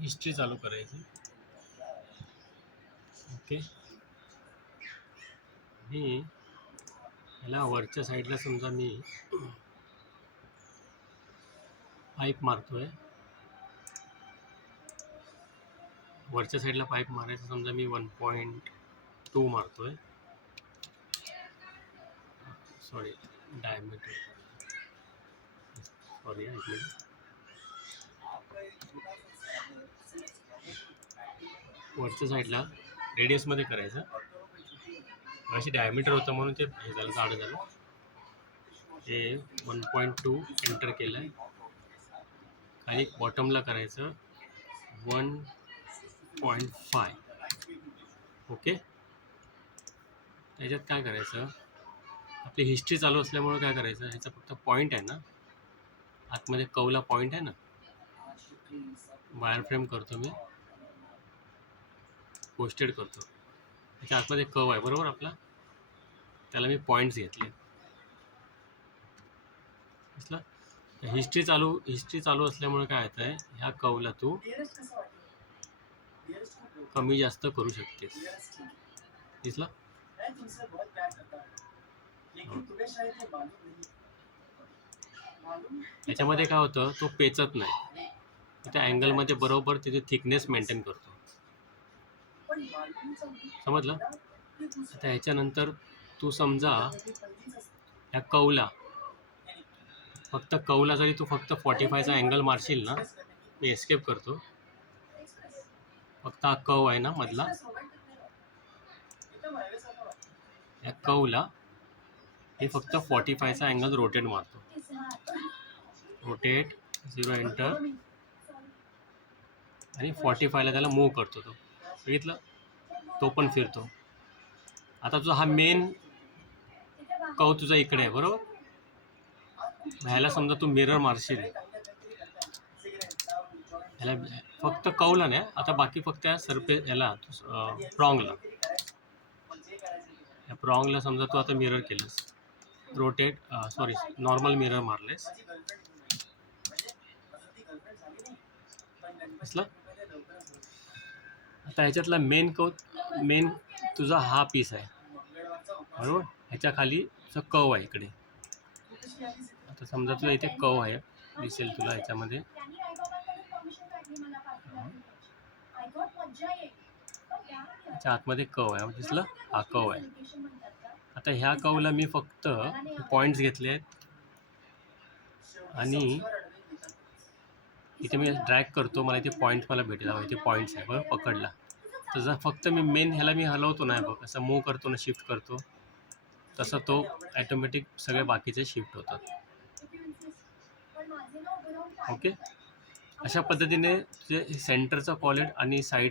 History चालू करायची. Okay, मी ह्याला वरच्या साईडला समजा मी पाईप मारतोय. वरच्या साईडला पाईप मारायचं समजा मी 1.2 मारतोय. सॉरी, डायमीटर, सॉरी, एक मिनिट. वरच्या साईडला रेडियसमध्ये करायचं. अशी डायमीटर होतं म्हणून ते हे झालं, जाडं झालं. हे 1.2 एंटर केलं आहे. खाली बॉटमला करायचं 1.5. ओके, त्याच्यात काय करायचं, आपली हिस्ट्री चालू असल्यामुळे काय करायचं, ह्याचा फक्त पॉईंट आहे ना, आतमध्ये कवला पॉईंट आहे ना, वायर फ्रेम करतो मी, पोस्टेड करतो. त्याच्या आतमध्ये कव आहे बरोबर आपला, त्याला मी पॉईंट्स घेतले. दिसलं? हिस्ट्री चालू असल्यामुळे काय होतं आहे, ह्या कवला तू कमी जास्त करू शकतेस. दिसलं? याच्यामध्ये काय होतं, तो पेचत नाही, त्या अँगलमध्ये बरोबर तिथे थिकनेस मेंटेन करतो. समजलं? आता ह्याच्यानंतर तू समजा ह्या कवला, फक्त कवला जरी तू फक्त 45चा अँगल मारशील ना, मी एस्केप करतो. फक्त हा कव आहे ना मधला, या कवला हे फक्त 45चा अँगल रोटेट मारतो. रोटेट 0 एंटर आणि 45ला त्याला मूव्ह करतो. तो बघितलं, तो पण फिरतो. आता तुझा हा मेन कव तुझा इकडे आहे बरोबर. ह्याला समजा तू मिरर मारशील, ह्याला फक्त कवला नाही, आता बाकी फक्त या सरफेस ह्याला प्रॉंगला रॉंगला समजा तू आता मिरर केलंस, रोटेट सॉरी नॉर्मल मिरर मारलेस, असलं. आता ह्याच्यातला मेन तुझा हा पीस आहे बरोबर. ह्याच्या खाली तुझा कव आहे इकडे. आता समजा तुला इथे कव आहे, दिसेल तुला ह्याच्यामध्ये. ह्याच्या आतमध्ये कव आहे, दिसलं, हा कव आहे. आता ह्या कवला मी फक्त पॉइंट्स घेतले आहेत आणि इथे मी ड्रॅग करतो, मला इथे पॉईंट मला भेटेल. इथे पॉईंट्स आहे बरं, पकडला. तसा फक्त मी ह्याला मी हलवतो नाही बघ, असं मूव करतो ना, शिफ्ट करतो, तसं तो ॲटोमॅटिक सगळे बाकीचे शिफ्ट होतात. ओके. अशा पद्धतीने तुझे सेंटरचा कॉलेट आणि साईड